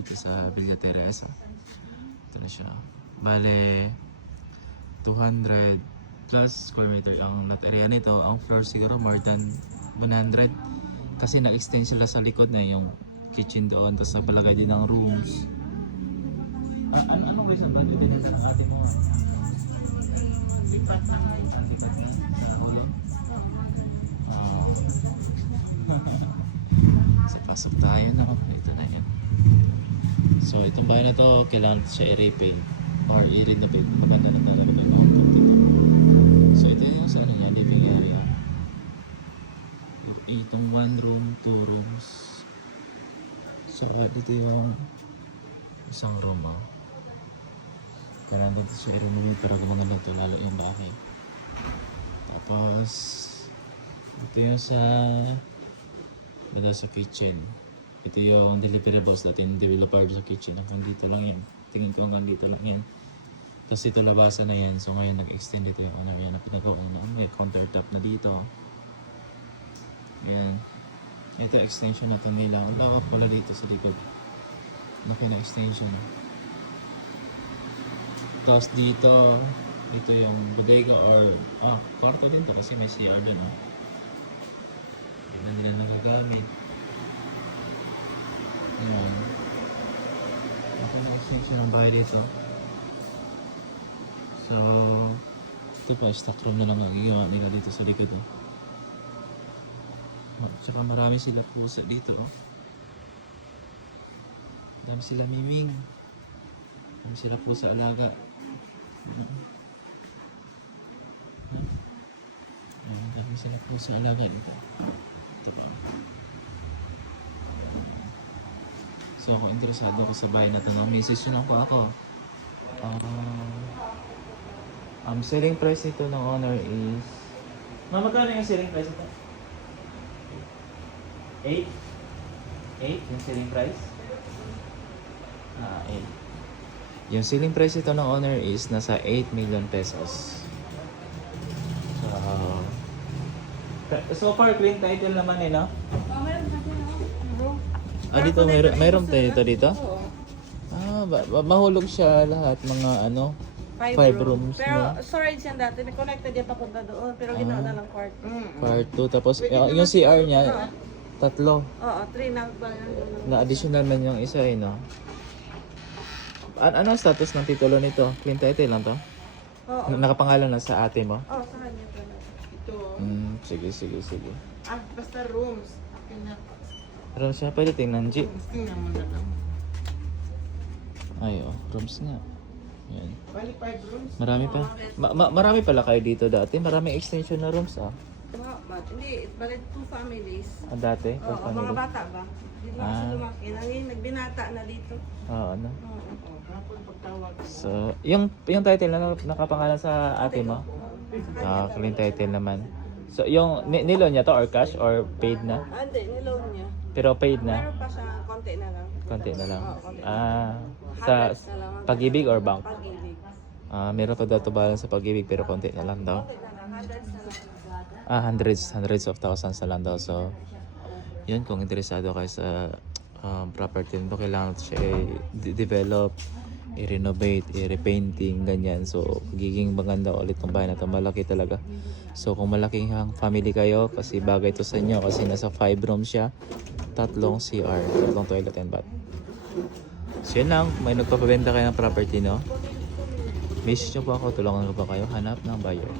dito sa Villa Teresa. Ito na siya. Bale, 200 plus square meter ang lot area nito. Ang floor siguro more than 100. Kasi na-extend sila sa likod na yung kitchen doon. Tapos napalagay din ng rooms. Ano ba isang budget din sa ating mo? So pasok tayo na. Ito na yan. So itong bahay na to, kailangan siya i-repaint or i-renovate. Maganda na talaga yung output dito. So ito yung sa ano niya, living area. Itong 1 room, 2 rooms. So dito yung isang room. Kailangan dito siya i-renovate para gumaganda ito lalo yung bahay. Tapos ito yung sa kitchen. Ito yung deliverables natin, developer sa kitchen. Hanggang dito lang yan. Tingin ko hanggang dito lang yan. Tapos ito labasan na yan. So ngayon nag-extend ito yung ano yan na pinagawa na. May countertop na dito. Ayan. Ito extension na kanila. Wala dito sa likod. Laki na extension. Tapos dito, ito yung bodega or kwarto din to kasi may CR dun. Hindi na nila nagagamit. Ayan. Ako na extension ng bahay dito. So, ito pa, stock room na lang nagagawa nila dito sa likod. Tsaka marami sila pusa dito. Dami sila miming. Dami sila pusa alaga. Dami sila pusa alaga dito. Ito pa. So kung interesado ako sa bahay na ito, message nyo lang po ako. Selling price nito ng owner is... magkano yung selling price nito? 8? 8 yung selling price? 8. Yung selling price ito ng owner is nasa 8 million pesos. So far, clean title naman eh, no? Dito mayroon tayo dito? Mahulog siya lahat, mga 5 rooms. Pero storage yan dati, connected yan papunta doon, pero ginawa na lang kwarto. Kwarto, tapos yung CR niya, 3. Oo, 3 na ba yan? Na additional man yung isa eh, no? Ano ang status ng titulo nito? Clean title lang to? Oo. Nakapangalan na sa ate mo? Oo, sa kanya pala. Ito. Sige. Basta rooms. Akin na. Rooms siya, pwede tingnan, G. Tingnan mo na lang. Ay, rooms nga. Yan. Bali 5 rooms. Marami pa. Marami pala kayo dito dati. Maraming extension na rooms, Hindi, bali 2 families. Dati? Oo, mga bata ba? Dito na kasi lumaki. Nagbinata na dito. Oo, ano? Oo, pagtawag. So, yung title na nakapangalan sa ate mo? Clean title naman. So, yung nilo niya to or cash or paid na? Hindi, niloan niya. Pero paid na? Meron pa siya, konti na lang. Konti na lang. Oo, konti. Sa Hundreds na lang. Pag-ibig or bank? Pag-ibig. Meron pa daw to balance sa Pag-ibig pero konti na lang daw. Konti na lang, hundreds na lang. Hundreds of thousands na lang daw. So, yun, kung interesado kayo sa property nito, kailangan siya i-develop, i-renovate, i-repainting, ganyan. So, magiging maganda ulit ng bahay na ito. Malaki talaga. So, kung malaking family kayo, kasi bagay to sa inyo, kasi nasa 5 rooms siya, 3 CR, 3 toilet and bath. So, yun lang. May nagpapabenta kayo ng property, no? Message nyo po ako, tulungan ko ba kayo hanap ng buyer.